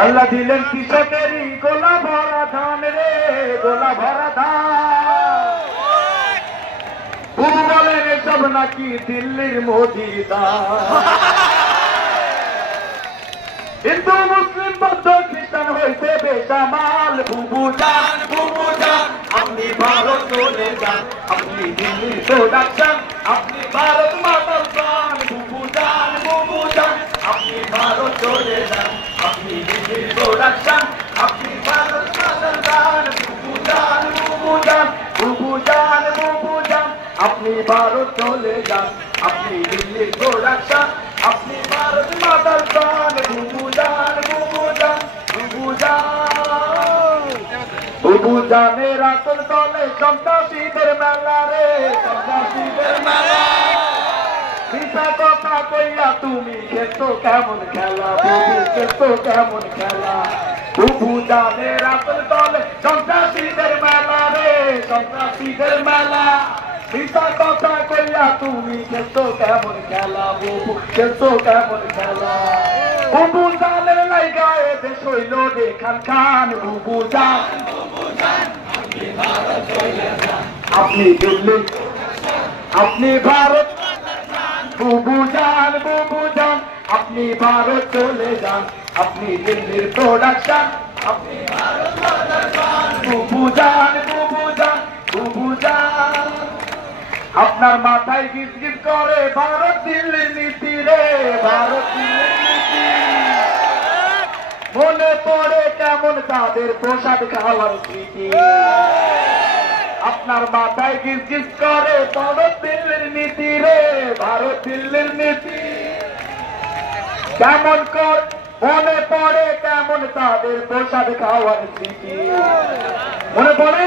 আল্লাহ দিলেন কৃষকেরই গোলা ভরা ধান রে, গোলা ভরা ধান। বুবু বলেন এসব নাকি দিল্লির মোদির দান। হিন্দু মুসলিম বৌদ্ধ খ্রিস্টান হইতে বেসামাল। বুবু যান আপনি ভারত চলে যান, আপনি দিল্লির প্রোডাকশন, আপনি ভারত মাতাল প্রাণ। বুবু যান আপনি ভারত চলে যান, আপনি দিল্লির প্রোডাকশন, আপনি ভারত মাতাল প্রাণ। বুবু যান আপনি ভারত চলে যান, আপনি দিল্লির প্রোডাকশন, আপনি ভারত মাতাল প্রাণ। বুবু জানের আসল দলে সন্ত্রাসীদের মেলা রে, সন্ত্রাসীদের মেলা। মিথ্যা কথা কইয়া তুমি খেলতো কেমন খেলা, বুবু খেলতো কেমন খেলা। বুবু জানের আসল দলে সন্ত্রাসীদের মেলা রে, সন্ত্রাসীদের মেলা। মিথ্যা কথা কইয়া তুমি খেলতো কেমন খেলা, বুবু খেলতো কেমন খেলা। বুবু জানের লাইগা এদেশ হইল রে খান খান। বুবু জান আপনি দিল্লি, আপনি ভারত। বুবু জান আপনি ভারত চলে যান, আপনি দিল্লির প্রোডাকশন, আপনি ভারত। বুবু জান আপনার মাথায় গিজ গিজ করে ভারত দিল্লির নীতি রে, ভারত দিল্লির নীতি। মনে পড়ে কেমন তাদের প্রসাদ খাওয়ার স্মৃতি। আপনার মাথায় গিজ গিজ করে ভারত দিল্লির নীতি রে, ভারত দিল্লির নীতি। কেমন কর মনে পড়ে কেমন তাদের প্রসাদ খাওয়ার স্মৃতি। মনে পড়ে